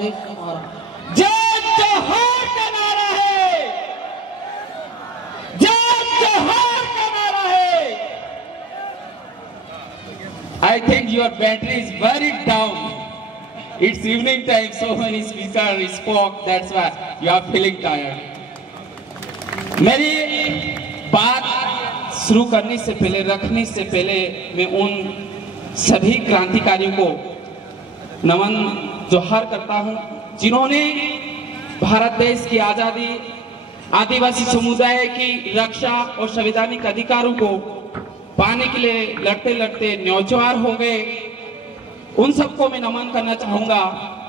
एक और जय जोहार का नारा है, जय जोहार का नारा है। I think your battery is very down. It's evening time, so many speakers spoke. That's why you are feeling tired. मेरी बात शुरू करने से पहले, रखने से पहले, मैं उन सभी क्रांतिकारियों को नमन जोहार करता हूं जिन्होंने भारत देश की आजादी, आदिवासी समुदाय की रक्षा और संवैधानिक अधिकारों को पाने के लिए लड़ते लड़ते न्यौछावर हो गए। उन सबको मैं नमन करना चाहूंगा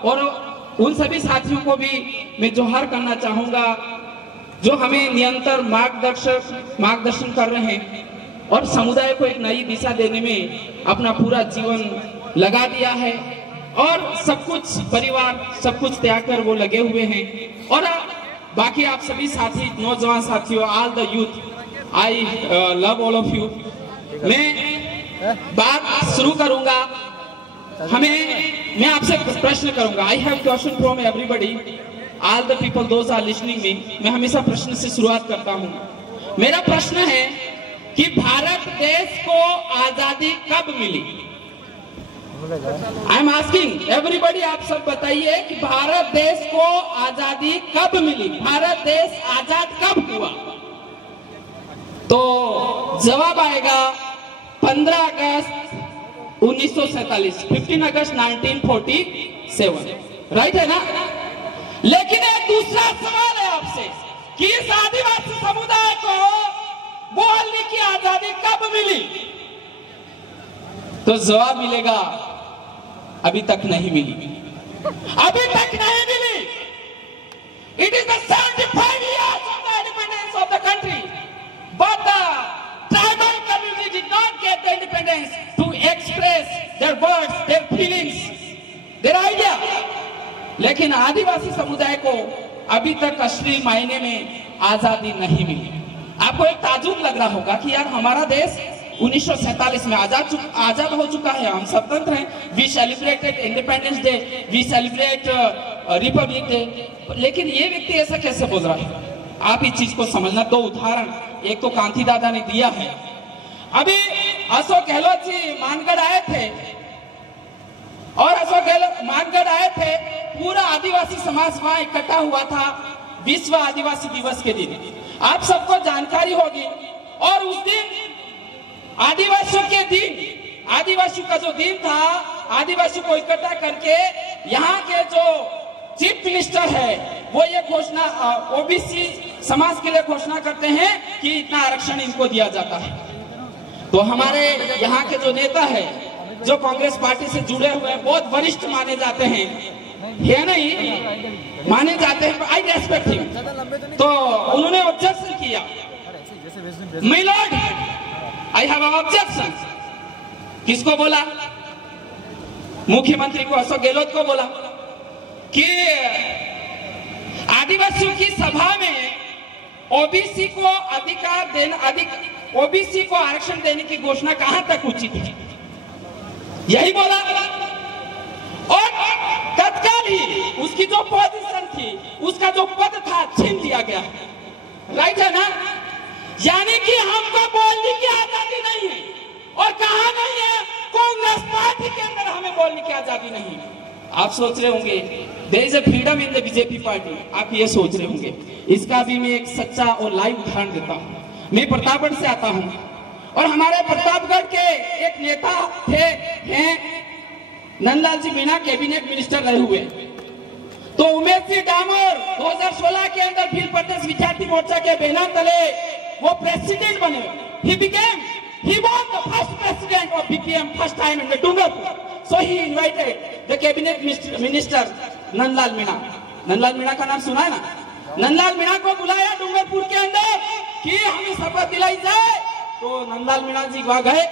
और उन सभी साथियों को भी मैं जोहार करना चाहूंगा जो हमें निरंतर मार्गदर्शन कर रहे हैं और समुदाय को एक नई दिशा देने में अपना पूरा जीवन लगा दिया है और सब कुछ परिवार सब कुछ त्याग कर वो लगे हुए हैं। और बाकी आप सभी साथी, नौजवान साथियों, all the youth, I love all of you. मैं बात शुरू करूंगा। मैं आपसे प्रश्न करूंगा। I have question from everybody, all the people those are listening me. मैं हमेशा प्रश्न से शुरुआत करता हूं। मेरा प्रश्न है कि भारत देश को आजादी कब मिली? आई एम आस्किंग एवरीबडी, आप सब बताइए कि भारत देश को आजादी कब मिली? भारत देश आजाद कब हुआ? तो जवाब आएगा 15 अगस्त 1947, 15 अगस्त 1947, राइट है ना? लेकिन एक दूसरा सवाल है आपसे कि इस आदिवासी समुदाय को बोलने की आजादी कब मिली? तो जवाब मिलेगा अभी तक नहीं मिली, अभी तक नहीं मिली। It is the 75 years of the independence of the country, but the tribal community did not get the independence to express their words, their feelings, their idea. लेकिन आदिवासी समुदाय को अभी तक असली मायने में आजादी नहीं मिली। आपको एक ताजुब लग रहा होगा कि यार हमारा देश 1947 में आजाद हो चुका है, हम स्वतंत्र हैं, we celebrated Independence Day, we celebrate Republic Day. लेकिन ये व्यक्ति ऐसा कैसे बोल रहा है? आप इस चीज को समझना। दो उदाहरण, एक तो कांति दादा ने दिया है। अभी अशोक गहलोत जी मानगढ़ आए थे और अशोक गहलोत मानगढ़ आए थे, पूरा आदिवासी समाज वहां इकट्ठा हुआ था विश्व आदिवासी दिवस के दिन। आप सबको जानकारी होगी। और उस दिन आदिवासियों के दिन, आदिवासियों का जो दिन था, आदिवासियों को इकट्ठा करके यहाँ के जो चीफ मिनिस्टर है वो ये घोषणा ओबीसी समाज के लिए घोषणा करते हैं कि इतना आरक्षण इनको दिया जाता है। तो हमारे यहाँ के जो नेता है, जो कांग्रेस पार्टी से जुड़े हुए हैं, बहुत वरिष्ठ माने जाते हैं, ये नहीं माने जाते हैं, आई रेस्पेक्ट हिम। तो उन्होंने ऑब्जेक्शन किया, my Lord I have objection. किसको बोला? मुख्यमंत्री को, अशोक गहलोत को बोला कि आदिवासियों की सभा में ओबीसी को अधिकार देना, ओबीसी को आरक्षण देने की घोषणा कहां तक उचित है, यही बोला। और तत्काल ही उसकी जो पोजीशन थी, उसका जो पद था, छीन लिया गया। राइट है ना? यानी कि हमको बोलने की आजादी नहीं है। और कहां नहीं है? कांग्रेस पार्टी के अंदर हमें बोलने की आजादी नहीं है। आप सोच रहे होंगे there is a freedom in the BJP party, आप ये सोच रहे होंगे। इसका भी मैं एक सच्चा और लाइव उदाहरण देता हूं। मैं प्रतापगढ़ से आता हूं और हमारे प्रतापगढ़ के एक नेता हैं नंदलाल जी मीणा, कैबिनेट मिनिस्टर रहे हुए। तो उमेश सिंह डामोर 2016 के अंदर भील प्रदेश विद्यार्थी मोर्चा के बैनर तले वो प्रेसिडेंट बने। he was the first president of BPM first time in the Dungarpur. So he invited the cabinet minister Nandlal Meena. Nandlal Meena का नाम सुना है ना? नंदलाल मीणा को बुलाया डूंगरपुर के अंदर कि हमें शपथ दिलाई जाए। तो नंदलाल मीणा जी वहां गए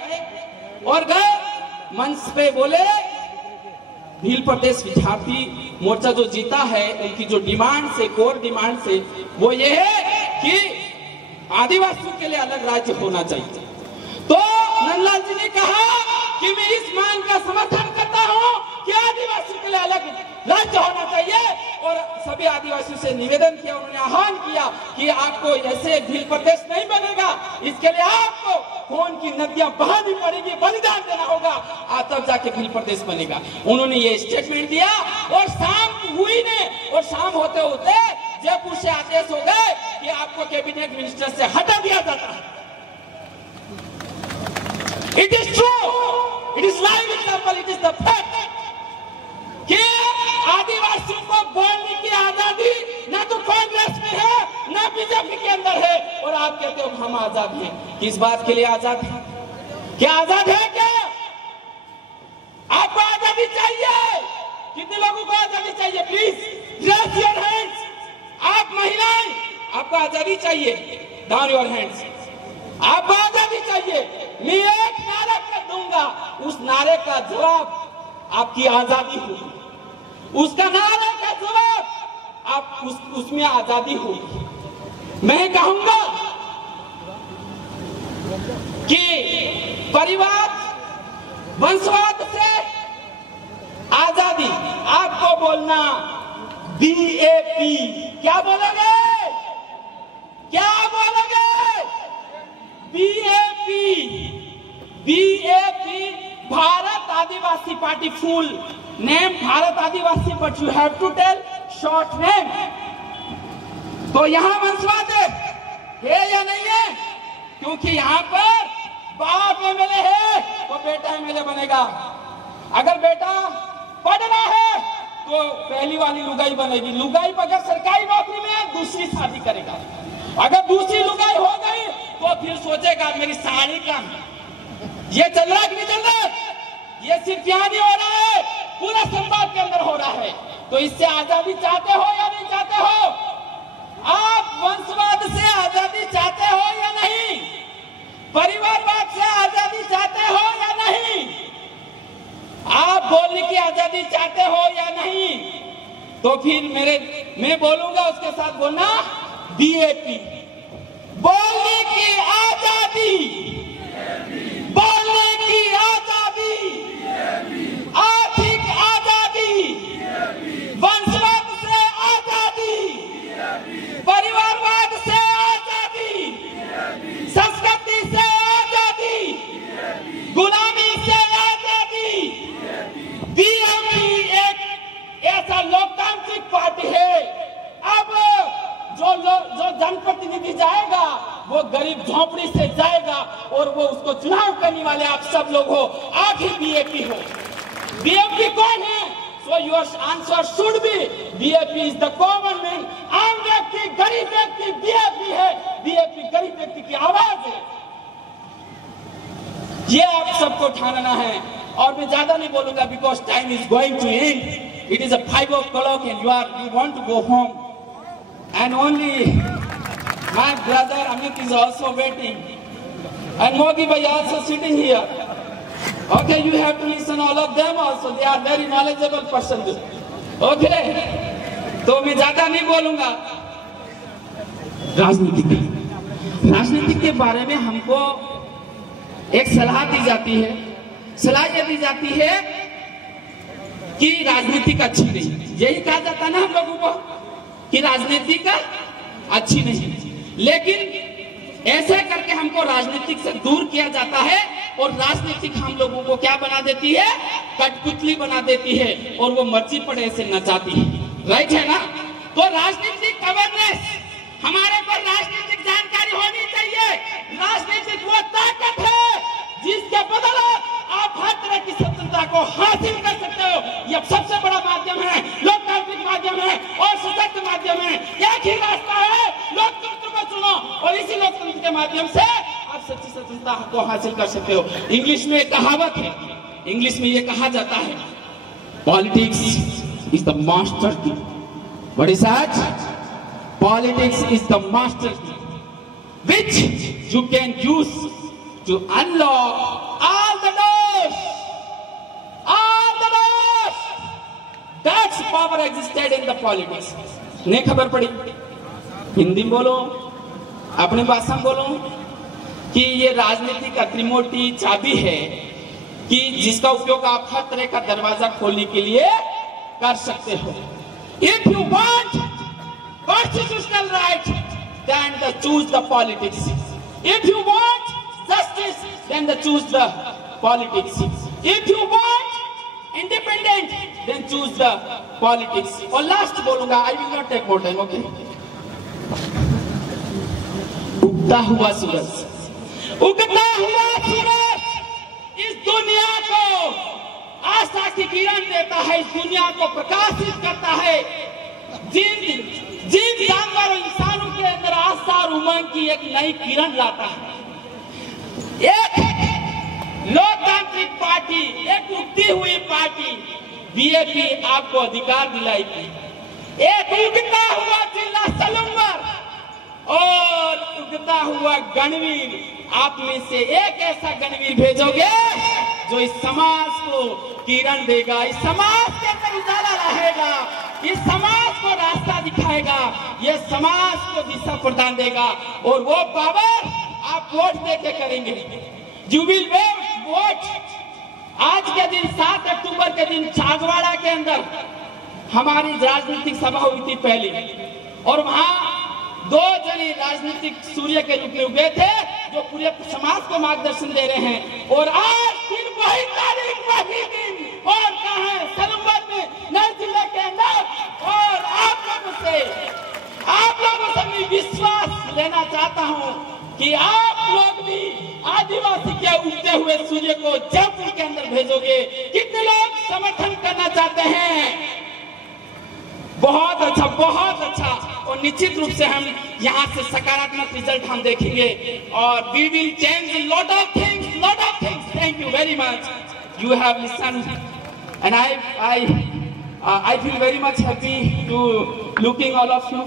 और गए मंच पे बोले भील प्रदेश विद्यार्थी मोर्चा जो जीता है, उनकी जो डिमांड से, कोर डिमांड से, वो ये है कि आदिवासियों के लिए अलग राज्य होना चाहिए। तो नंदलाल जी ने कहा कि मैं इस मांग का समर्थन करता हूं कि आदिवासियों के लिए अलग राज्य होना चाहिए। सभी आदिवासियों से निवेदन किया, उन्होंने आह्वान किया कि आपको ऐसे भील प्रदेश नहीं बनेगा, इसके लिए आपको खून की नदियां बहानी पड़ेगी, बलिदान देना होगा, तब जाके भील प्रदेश बनेगा। उन्होंने ये स्टेटमेंट दिया और शाम हुई ने, और शाम होते होते जयपुर से आदेश हो गए कि आपको कैबिनेट मिनिस्टर से हटा दिया जाता है। It is true, it is live example, it is the fact कि आदिवासियों को बोलने की आजादी ना तो कांग्रेस में है ना बीजेपी के अंदर है, और आप कहते हो हम आजाद हैं। किस बात के लिए आजाद हैं? क्या आजाद है? क्या आपको आजादी चाहिए? कितने लोगों को आजादी चाहिए? Please raise your hands. आप महिलाएं, आपको आजादी चाहिए? Down your hands. आपको आजादी चाहिए? मैं एक नारा कर दूंगा, उस नारे का जवाब आपकी आजादी होगी, उसका नारे का जवाब आप उसमें आजादी होगी। मैं कहूंगा कि परिवार वंशवाद से आजादी, आपको बोलना बीएपी। क्या बोलोगे? क्या बोलोगे? BAP. BAP Bharat Adivasi party, full name Bharat Adivasi, but you have to tell short name. तो यहां वंशवाद है या नहीं है? क्योंकि यहां पर बाप एमएलए है तो बेटा एमएलए बनेगा। अगर बेटा पढ़ना है तो पहली वाली लुगाई बनेगी। लुगाई अगर सरकारी नौकरी में है दूसरी शादी करेगा। अगर दूसरी लुगाई हो गई तो फिर सोचेगा मेरी साड़ी का। ये चल रहा है कि नहीं चल रहा? ये सिर्फ यहां नहीं हो रहा है, पूरे संवाद के अंदर हो रहा है। तो इससे आजादी चाहते हो या नहीं चाहते हो? आप वंशवाद से आजादी चाहते हो या नहीं? परिवारवाद से आजादी चाहते हो या नहीं? आप बोलने की आजादी चाहते हो या नहीं? तो फिर मैं बोलूंगा, उसके साथ बोलना बीएपी। बोलने की आजादी, बोलने की आजादी, आर्थिक आजादी, वंशवाद से आजादी, परिवारवाद से आजादी, संस्कृति से आजादी, गुलामी से आजादी। बीएपी एक ऐसा लोकतांत्रिक पार्टी है। अब जो जनप्रतिनिधि जाएगा वो गरीब झोपड़ी से जाएगा और वो उसको चुनाव करने वाले आप सब लोग हो, आप ही बीएपी हो। बीएपी कौन है? So your answer should be BAP is the common man। आम व्यक्ति, गरीब व्यक्ति बीएपी है। बीएपी गरीब व्यक्ति की आवाज है। ये आप सबको ठानना है। और मैं ज्यादा नहीं बोलूंगा because time is going to end. It is 5 o'clock and you want to go home, and only my brother Amit is also waiting, and Mogi bhai also sitting here. Okay, you have to listen all of them also. They are very knowledgeable persons. Okay, तो मैं ज्यादा नहीं बोलूंगा। राजनीति के बारे में हमको एक सलाह दी जाती है। सलाह ये दी जाती है कि राजनीतिक अच्छी नहीं। यही कहा जाता है ना हम लोगों को कि राजनीतिक अच्छी नहीं, लेकिन ऐसे करके हमको राजनीतिक से दूर किया जाता है और राजनीतिक हम लोगों को क्या बना देती है? कठपुतली बना देती है और वो मर्जी पड़े ऐसे नचाती है। राइट है ना? तो राजनीतिक अवेयरनेस, हमारे पर राजनीतिक जानकारी होनी चाहिए। राजनीतिक वो ताकत है जिसके बदले आप हर तरह की स्वतंत्रता को हासिल कर सकते हो। यह सबसे बड़ा माध्यम है, लोकतांत्रिक माध्यम है और सशक्त माध्यम है। एक ही रास्ता है, लोकतंत्र को चुनो और इसी लोकतंत्र के माध्यम से आप सच्ची स्वतंत्रता को हासिल कर सकते हो। इंग्लिश में एक कहावत है, इंग्लिश में यह कहा जाता है, पॉलिटिक्स इज द मास्टर की। What is that? Politics is the master की which you can use to unlock all the doors. All the doors. That's power existed in the politics. नहीं खबर पड़ी? हिंदी में बोलो, अपने भाषा में बोलो कि ये राजनीति का त्रिमूर्ति चाबी है कि जिसका उपयोग आप हर तरह का दरवाजा खोलने के लिए कर सकते हो। If you want constitutional rights, then choose the politics. If you want justice, then choose the politics. If you want independent, then choose the politics. और last बोलूंगा, I will not take more time, okay? उगता हुआ सूरज, उगता हुआ सूरज इस दुनिया को आशा की किरण देता है, इस दुनिया को प्रकाशित करता है। जीव जानवर और इंसानों के अंदर आस्था और उमंग की एक नई किरण लाता है। एक लोकतांत्रिक पार्टी, एक उगती हुई पार्टी बीएपी आपको अधिकार दिलाएगी। एक उगता हुआ जिला सलूंगर और उगता हुआ गणवीर, आप में से एक ऐसा गणवीर भेजोगे जो इस समाज को किरण देगा, इस समाज के अंदर उजाला रहेगा, इस समाज को रास्ता दिखाएगा, ये समाज को दिशा प्रदान देगा। और वो पावर आप वोट देके करेंगे। You will vote. आज के दिन 7 अक्टूबर के दिन छागवाड़ा के अंदर हमारी राजनीतिक सभा हुई थी पहली, और वहां 2 जने राजनीतिक सूर्य के रूप में उगे थे जो पूरे समाज को मार्गदर्शन दे रहे हैं। और आज दिन वही तारीख वही दिन और कहां है, सलूंगर में, नए जिले के अंदर। और आप लोगों से मैं विश्वास लेना चाहता हूं कि आप लोग भी आदिवासी के उगते हुए सूर्य को जयपुर के अंदर भेजोगे। कितने लोग समर्थन करना चाहते हैं? बहुत अच्छा, बहुत अच्छा। और निश्चित रूप से हम यहाँ से सकारात्मक रिजल्ट हम देखेंगे और we will change lot of things, lot of things. Thank you very much, you have listen and I feel very much happy to looking all of you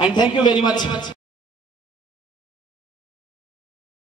and thank you very much.